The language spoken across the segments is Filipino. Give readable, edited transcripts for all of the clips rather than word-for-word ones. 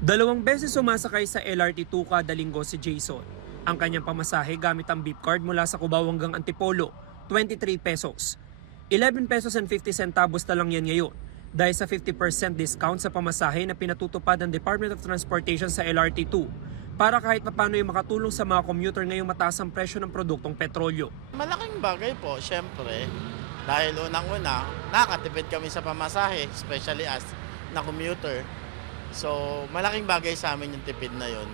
2 beses sumasakay sa LRT2 kada linggo si Jason. Ang kanyang pamasahe gamit ang beep card mula sa Cubao hanggang Antipolo, 23 pesos. 11 pesos and 50 centavos na lang yan ngayon dahil sa 50% discount sa pamasahe na pinatutupad ng Department of Transportation sa LRT2 para kahit papano yung makatulong sa mga commuter ngayong mataas ang presyo ng produktong petrolyo. Malaking bagay po, syempre. Dahil unang-una, nakakatipid kami sa pamasahe, especially as na commuter. So, malaking bagay sa amin yung tipid na yun.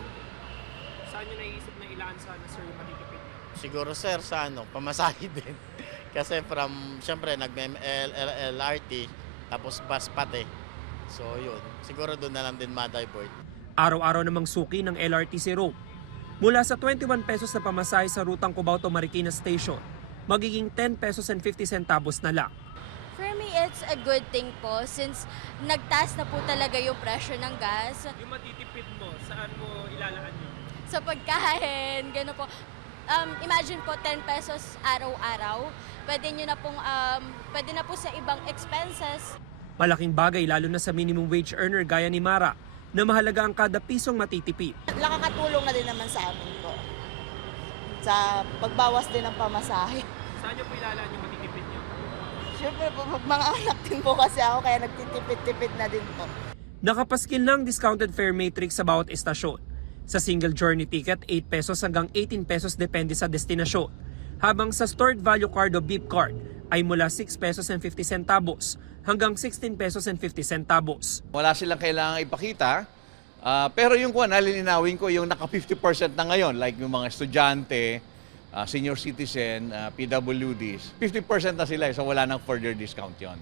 Saan nyo naisip na ilaan sana sir yung matitipid nyo? Siguro sir, sa pamasahe din. Kasi syempre, nag-LRT, tapos bus pati. So, yun. Siguro doon na lang din ma-divert. Araw-araw namang suki ng LRT si Rome. Mula sa 21 pesos na pamasahe sa rutang Cubao to Marikina Station, magiging 10 pesos and 50 centavos na lang. For me, it's a good thing po since nagtaas na po talaga yung presyo ng gas. Yung matitipid mo, saan mo ilalaan yun? Sa pagkain, gano'n po. Imagine po 10 pesos araw-araw. Pwede na po sa ibang expenses. Malaking bagay lalo na sa minimum wage earner gaya ni Mara na mahalaga ang kada pisong matitipid. Nakakatulong na din naman sa amin po. Sa pagbawas din ng pamasahe. Saan nyo po ilalaan yung matitipid nyo? Siyempre po, mga anak din po kasi ako kaya nagtitipid-tipid na din po. Nakapaskil na ang discounted fare matrix sa bawat estasyon. Sa single journey ticket, 8 pesos hanggang 18 pesos depende sa destinasyon. Habang sa stored value card o beep card ay mula 6 pesos and 50 centavos hanggang 16 pesos and 50 centavos. Wala silang kailangang ipakita. Pero yung nalilinawin ko, yung naka 50% na ngayon, like yung mga estudyante, senior citizen, PWDs, 50% na sila, so wala nang further discount yon.